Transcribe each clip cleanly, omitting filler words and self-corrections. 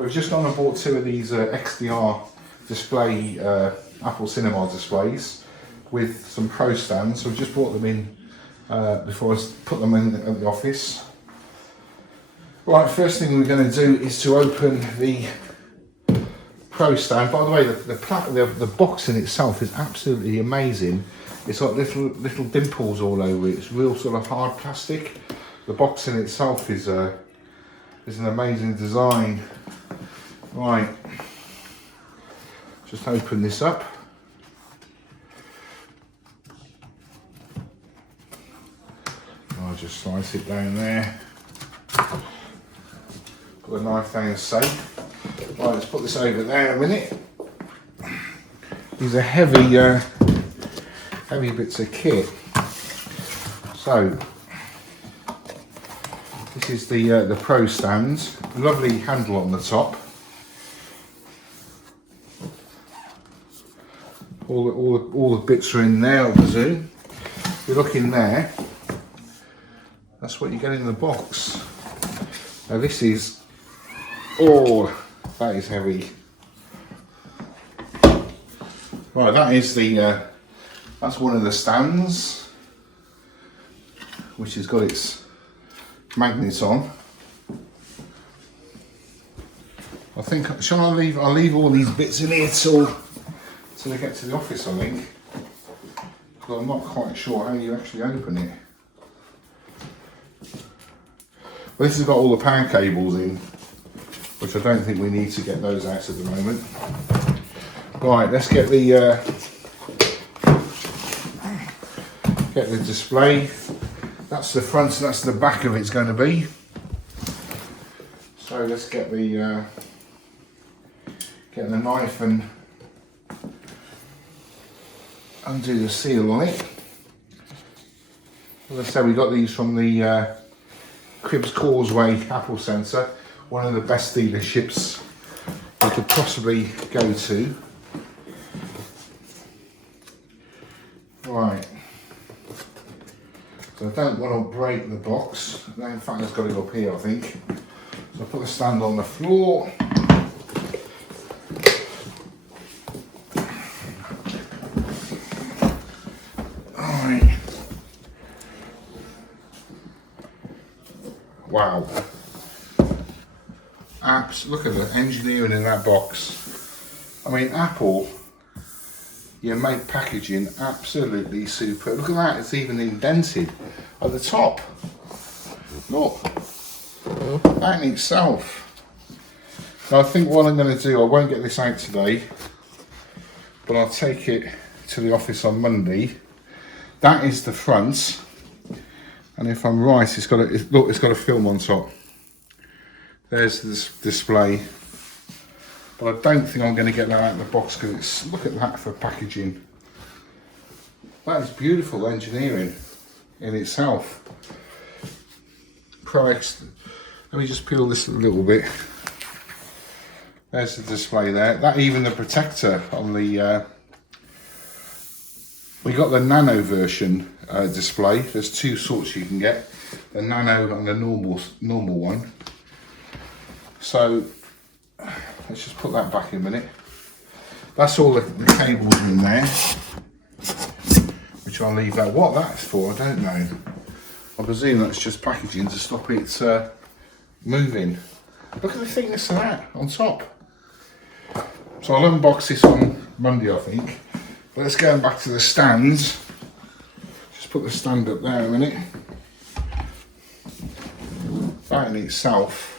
We've just gone and bought two of these XDR display Apple Cinema displays with some Pro stands. So we've just brought them in before I put them in at the office. Right, first thing we're going to do is to open the Pro stand. By the way, the box in itself is absolutely amazing. It's got little dimples all over it. It's real sort of hard plastic. The box in itself is an amazing design. Right, just open this up. I'll just slice it down there. Put the knife down safe. Right, let's put this over there a minute. These are heavy bits of kit. So this is the Pro stands. Lovely handle on the top. All the bits are in there, I presume. If you look in there, that's what you get in the box. Now this is, oh, that is heavy. Right, that is that's one of the stands, which has got its magnets on. I think, I'll leave all these bits in here till I get to the office, I think. Because I'm not quite sure how you actually open it. Well, this has got all the power cables in, which I don't think we need to get those out at the moment. Right, let's get the display. That's the front, so that's the back of it's going to be. So let's get the knife and undo the seal on it. As I said, we got these from the Cribs Causeway Apple Centre, one of the best dealerships we could possibly go to. Right, so I don't want to break the box. In fact, it's got to go up here, I think. So I put the stand on the floor. Alright. Wow. Look at the engineering in that box. I mean, Apple, you make packaging absolutely super. Look at that, it's even indented at the top. Look, that in itself. Now I think what I'm going to do, I won't get this out today, but I'll take it to the office on Monday. That is the front, and if I'm right, it's got a film on top. There's this display, but I don't think I'm going to get that out of the box because it's, look at that for packaging. That is beautiful engineering in itself. Let me just peel this a little bit. There's the display there. That, even the protector on the we got the nano version display. There's two sorts you can get, the nano and the normal one. So let's just put that back in a minute. That's all the cables in there, which I'll leave that. What that's for, I don't know. I presume that's just packaging to stop it moving. Look at the thickness of that on top. So I'll unbox this on Monday, I think. But let's go back to the stands. Just put the stand up there a minute. That in itself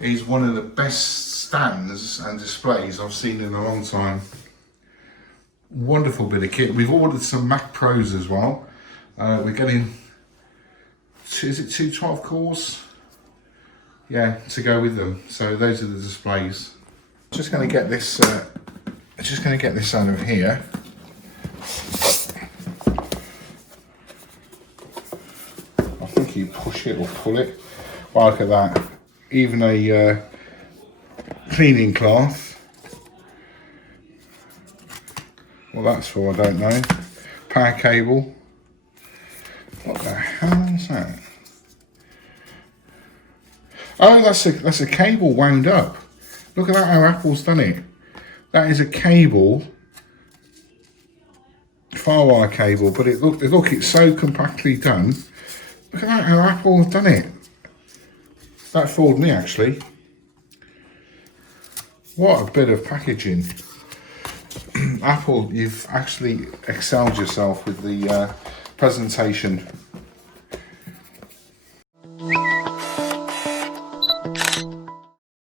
is one of the best stands and displays I've seen in a long time. Wonderful bit of kit. We've ordered some Mac Pros as well. We're getting, is it 2 12 cores? Yeah, to go with them. So those are the displays. Just going to get this. Out of here. I think you push it or pull it. Well, look at that. Even a cleaning cloth. What that's for, I don't know. Power cable. What the hell is that? Oh, that's a cable wound up. Look at that, how Apple's done it. That is a cable, firewire cable, but look, it's so compactly done. Look at that, how Apple have done it. That fooled me, actually. What a bit of packaging. Apple, you've actually excelled yourself with the presentation